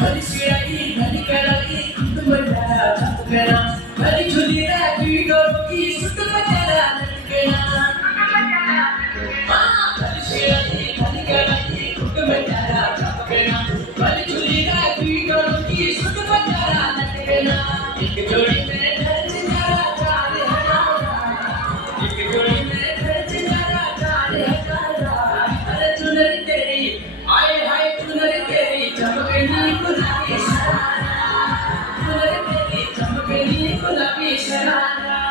भली सिराई भली कराई खुद मजा चमकना भली झुली राखी डोरकी सुत मजा लटकना भली सिराई भली कराई खुद मजा चमकना भली झुली राखी डोरकी सुत मजा लटकना एक जोड़ी में खर्च करा चार हजारा एक जोड़ी में खर्च करा चार हजारा अरे चुनरी तेरी आए हाय चुनरी तेरी चमकनी गुलाबी शरारा चुनरी तेरी चमकनी गुलाबी शरारा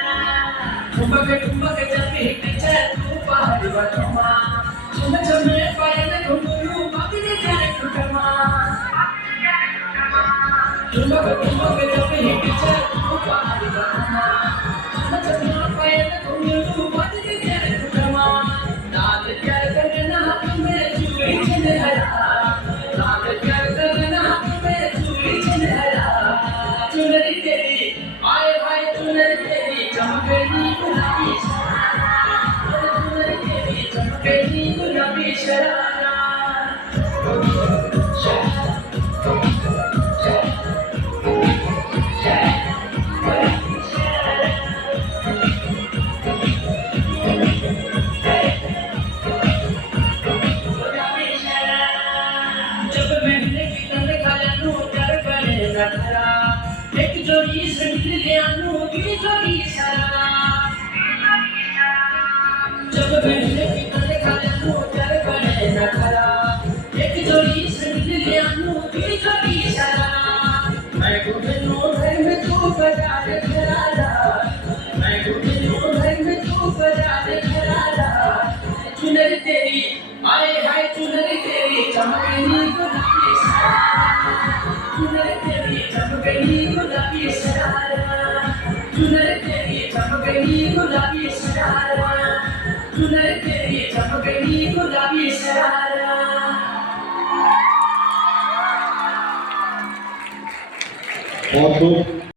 ठुमक ठुमक जपी पिछे तू पहाड़ी बटमा चुम चुमे पायल घुंघरू मगने जाए ठुठमा ठुमक ठुमक जपी पिछे तू पहाड़ी बटमा चुम चुमे पायल घुंघरू मगने जाए ठुठमा लाल प्यार करना तुम्हें चूड़ी चंदहरा लाल प्यार करना तुम्हें चूड़ी चंदहरा चुनरी तेरी आए हाय चुनरी तेरी चमकनी गुलाबी शरारा चुनरी तेरी चमकनी गुलाबी शरारा जब महने की तन खाया नो कर बने नखरा एक जोड़ी संगीत ले आनो की जोड़ी शरारा जब महने की तन खाया नो कर बने नखरा एक जोड़ी संगीत ले आनो की जोड़ी शरारा मैं घुटनों भर में तू बजा दे खरारा मैं घुटनों भर में तू बजा दे खरारा चुनरी तेरी आए हाय चुनरी तेरी चमकनी गुलाबी शरारा चुनरी तेरी चमकनी गुलाबी शरारा चुनरी तेरी चमकनी गुलाबी शरारा चुनरी तेरी चमकनी गुलाबी शरारा बहुत खूब